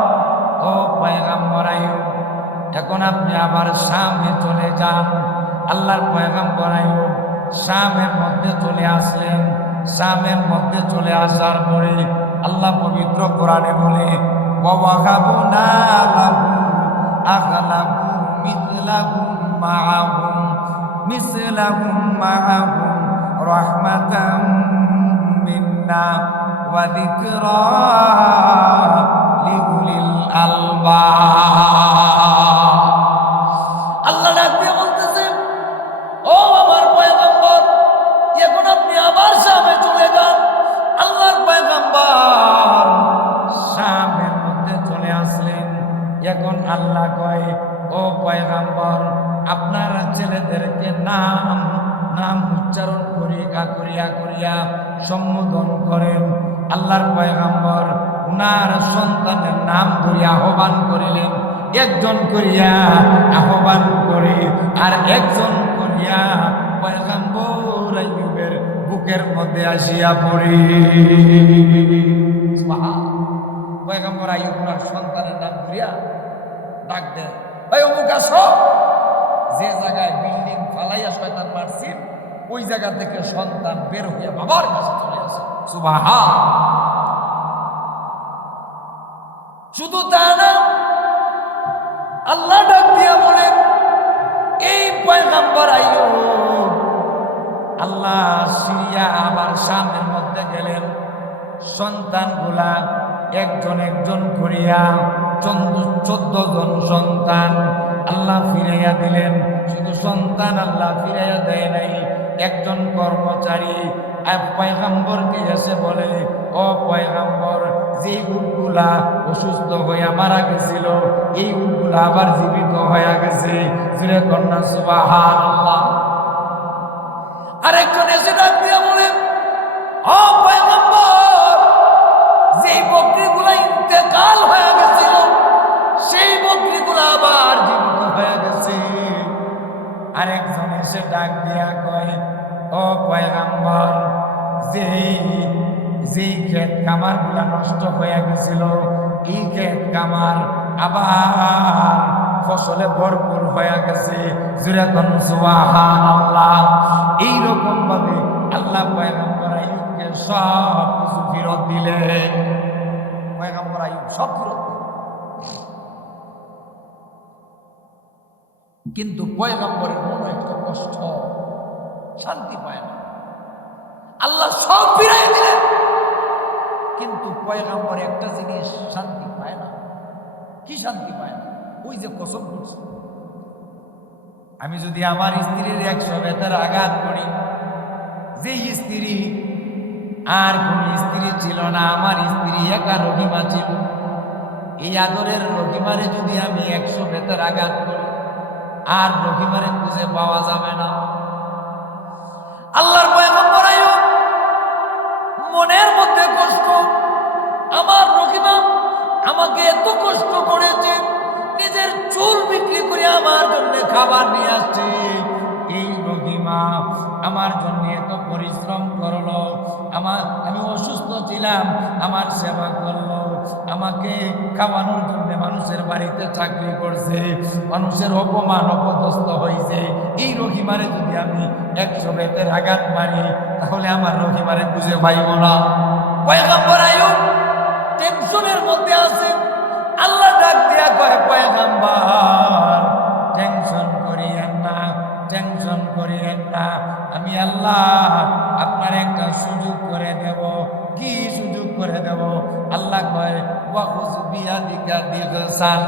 ও পয়গম্বর আইয়ুব, এখন আপনি আবার শামে চলে যান। আল্লাহর পয়গম্বর আইয়ুব শামের মধ্যে চলে আসলেন। শামের মধ্যে চলে আসার পরে আল্লাহ পবিত্র কোরআনে বলে, ওয়াওয়াহাবনা লাহু আহলাহু মিসলাহুম মাআহুম রাহমাতাম মিন্না ওয়া যিকরা লিউলিল আলবাব। আল্লাহ ডাক দিয়ে বলতেছেন, ও আমার পয়গম্বর, এখন আপনি আবার শামে চলে যান। আল্লাহর পয়গম্বর শামের মধ্যে চলে আসলেন। এখন আল্লাহ কয়, ও পয়গম্বর, আপনার ছেলেদেরকে নাম নাম উচ্চারণ করিয়া করিয়া করিয়া সম্বোধন করেন। আল্লাহর পয়গম্বর উনার সন্তানের নাম ধরিয়া আহ্বান করিলেন। একজন করিয়া আহ্বান করে আর একজন করিয়া পয়গম্বর আইয়ুবের বুকের মধ্যে আসিয়া পড়ি। পয়গম্বর আইয়ুব উনার সন্তানের নাম ধরিয়া ডাক দেন, ওই অমুক আসো। যে জায়গায় বিল্ডিং ফালাইয়া শয়তান মারছি, ওই জায়গা থেকে সন্তান বের হইয়া বাবার কাছে চলে আসে। সুবহান। শুধু তা না, আল্লাহ ডাক দিয়া বলেন, এই পয়গম্বর আইয়ুব আল্লাহ সিরিয়া আবার শামের মধ্যে গেলেন। সন্তানগুলা একজন একজন করিয়া 14 জন সন্তান আল্লাহ ফিরাইয়া দিলেন। শুধু সন্তান আল্লাহ ফিরাইয়া দেয় নাই, একজন কর্মচারী পয়গম্বরকে এসে বলে, ও পয়গম্বর, যে উটগুলা অসুস্থ হইয়া মারা গেছিল, এই উটগুলা আবার জীবিত হয়ে গেছে। জুড়ে কন্যা সুবহানাল্লাহ। আরেকজন এসে ডাক দিয়া বলে, ও পয়গম্বর, যে বকরিগুলা ইন্তেকাল হয়ে গেছিল, সেই বকরিগুলা আবার জীবিত হয়ে গেছে। আরেকজন এসে ডাক দিয়া কয়, ও পয়গম্বর, যেই ক্ষেত কামার গুলা নষ্ট হয়ে গেছিল, এই ক্ষেত কামার আবার ফসলে ভরপুর হয়ে গেছে। জুরে কোন সুবহানাল্লাহ। এইরকম ভাবে আল্লাহ পয়গম্বর আইয়ুবকে সব কিছু ফেরত দিলেন। পয়গম্বর আইয়ুব সব ফেরত দিলেন। কিন্তু পয়গম্বরের মনে একটা কষ্ট, শান্তি পায় না। আল্লাহ সব ফিরাই দিলেন, কিন্তু পয়গম্বর একটা জিনিস শান্তি পায় না। কি শান্তি পায় না? ওই যে কসম করছে, আমি যদি আমার স্ত্রীর 100 বেতের আঘাত করি, যে স্ত্রী আর কোন স্ত্রী ছিল না, আমার স্ত্রী একা রহিমা ছিল। এই আদরের রহিমারে যদি আমি 100 বেতের আঘাত করি, আর রহিমারে খুঁজে পাওয়া যাবে না। আল্লাহর পয়গম্বর আইয়ুব মনের মধ্যে কষ্ট, আমার রহিমা আমাকে এত কষ্ট করেছে, নিজের চুল বিক্রি করে আমার জন্য খাবার নিয়ে আসছে। এই রহিমা আমার জন্য এত পরিশ্রম করলো, আমি অসুস্থ ছিলাম, আমার সেবা করলো, আমাকে খাওয়ানোর জন্য মানুষের বাড়িতে চাকরি করছে, মানুষের অপমান অপদস্থ হয়েছে। এই রহিমারে যদি আমি 100 বেতের আঘাত মারি, তাহলে আমার রহিমারে খুঁজে পাইব না। পয়গম্বর আইয়ুব টেনশনের মধ্যে আছে। আল্লাহ ডাক দিয়া কয়, পয়গম্বর টেনশন করিয়েন না, টেনশন করিয়েন না, আমি আল্লাহ আপনার একটা সুযোগ করে দেব। কি সুযোগ করে দেব? আল্লাহ কয়, ওয়াকুজ বিয়াদিকা দিগসান।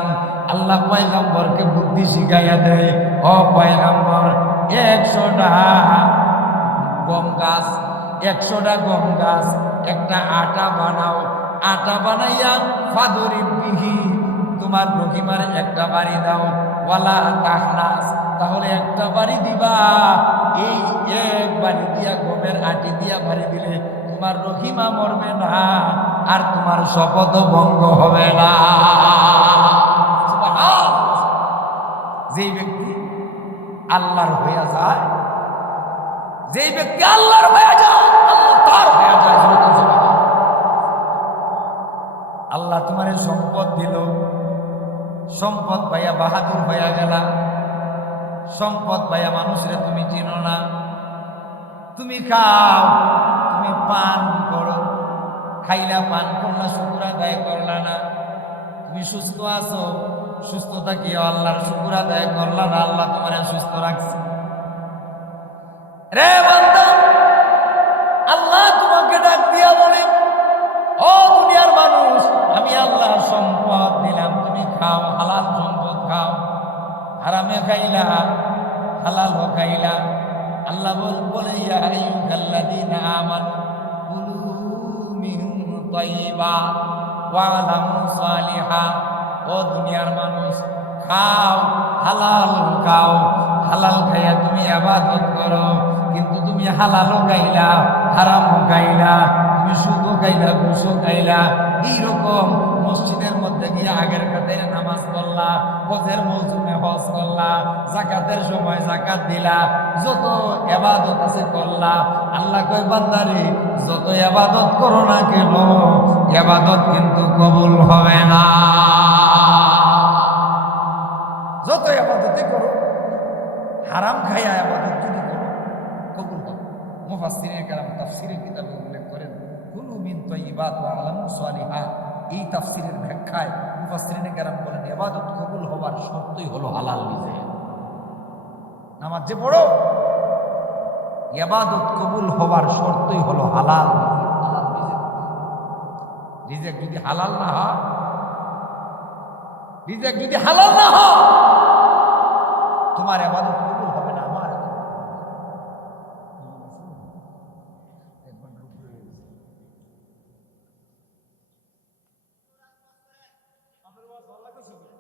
আল্লাহ পয়গম্বরকে বুদ্ধি শিখাইয়া দেয়, ও পয়গম্বর 100টা গম গাছ, 100টা গম গাছ একটা আটা বানাও, আটা বানাইয়া ফাদরি বিহি তোমার রহিমার একটা বাড়ি দাও, ওয়ালা তাহনাস, তাহলে একটা বাড়ি দিবা। এই এক বাড়ি দিয়া গমের আটি দিয়া বাড়ি দিলে তোমার রহিমা মরবে না, আর তোমার শপথ ভঙ্গ হবে না। যেই ব্যক্তি আল্লাহর হইয়া যায়, যেই ব্যক্তি আল্লাহর হয়ে যায়, আল্লাহ তার হয়ে যায়। আল্লাহ তোমার সম্পদ দিল, সম্পদ পাইয়া বাহাদুর হইয়া গেলা, সম্পদ পাইয়া মানুষরে তুমি চিনো না, তুমি খাও, তুমি পান করো, খাইলা পান করলা, শুকুর আদায় করলা না। তুমি সুস্থ আছো, সুস্থ থাকিও আল্লাহর শুকুর আদায় করলা না, আল্লাহ তোমার সুস্থ রাখছে। রে বান্দা, আল্লাহ তোমাকে ডাক দিয়া বলে, ও দুনিয়ার মানুষ, আমি আল্লাহর সম্পদ দিলাম, তুমি খাও, হালাল সম্পদ খাও, হারামে খাইলা, হালাল খাইলা। আল্লাহ বলে, ইয়া আইয়ুহাল্লাযীনা আমানু কুলু মিন তাইয়্যিবাত ওয়া আমালু সালিহা। ও দুনিয়ার মানুষ, খাও, হালাল খাও, হালাল খাইয়া তুমি ইবাদত করো। কিন্তু তুমি হালালও খাইলা, হারামও খাইলা, তুমি সুদও খাইলা, ঘুষও খাইলা। এইরকম মসজিদের মধ্যে গিয়ে আগের কাতারে নামাজ পড়লা, হজের মৌসুমে হজ করলা, যাকাতের সময় যাকাত দিলা, যত ইবাদত আছে করলা। আল্লাহ কয়, বান্দারে যত ইবাদত করো না কেন, ইবাদত কিন্তু কবুল হবে না। যত ইবাদত করো, হারাম খাইয়া ইবাদত যদি করো, কবুল হবে। মুফাসসিরিনে কেরাম তাফসীরের কিতাবে উল্লেখ করেন, কুলু মিন তাইয়্যিবাত ওয়া আমালু সালিহা। এই তাফসীরের ব্যাখ্যায় মুফাসসিরিনে কেরাম বলেন, ইবাদত কবুল হবার শর্তই হলো হালাল রিজিক। নামাজ যে পড়ো, ইবাদত কবুল হবার শর্তই হলো হালাল রিজিক। হালাল রিজিক, রিজিক যদি হালাল না হয়, রিজিক যদি হালাল না হয়, তোমার ইবাদত কবুল হবে না। আমার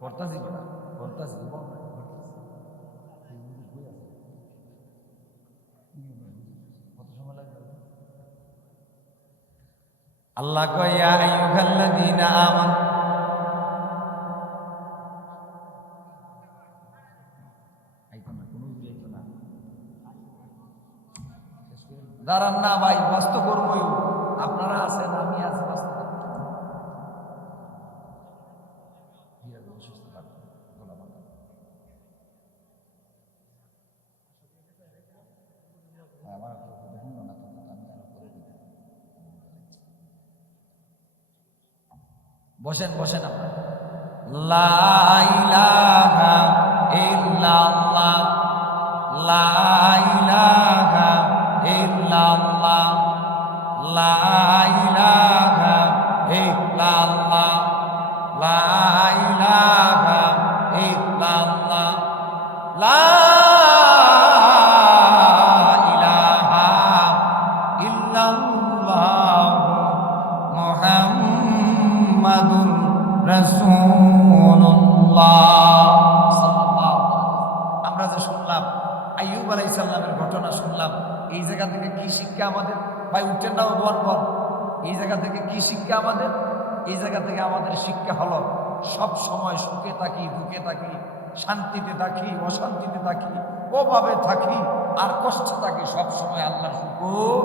করতাছি বড় করতাছি কত সময় লাগবে? আল্লাহ কয়, ইয়া আইয়ুহাল্লাযীনা আমানু, দাঁড়ান না ভাই, বাস্তব করবই। আপনারা আছেন, আমি আছি, বাস্তব বসেন, বসেন আপনারা। লা ইলাহা ইল্লাল্লাহ, লা ইলাহা ইল্লাল্লাহ, লা ইলাহা ইল্লাল্লাহ, লা ইলাহা ইল্লাল্লাহ, লা ইলাহা ইল্লাল্লাহ। রাসূলুল্লাহ সাল্লাল্লাহু আলাইহি ওয়াসাল্লাম। আমরা যে শুনলাম আইয়ুব আলাইহিস সালামের ঘটনা শুনলাম, এই জায়গা থেকে কি শিক্ষা আমাদের? ভাই উঠেন না দোয়ান বল। এই জায়গা থেকে কি শিক্ষা আমাদের? এই জায়গা থেকে আমাদের শিক্ষা হলো সব সময় সুখে থাকি, দুঃখে থাকি, শান্তিতে থাকি, অশান্তিতে থাকি, অভাবে থাকি আর কষ্টে থাকি, সব সময় আল্লাহর শুকর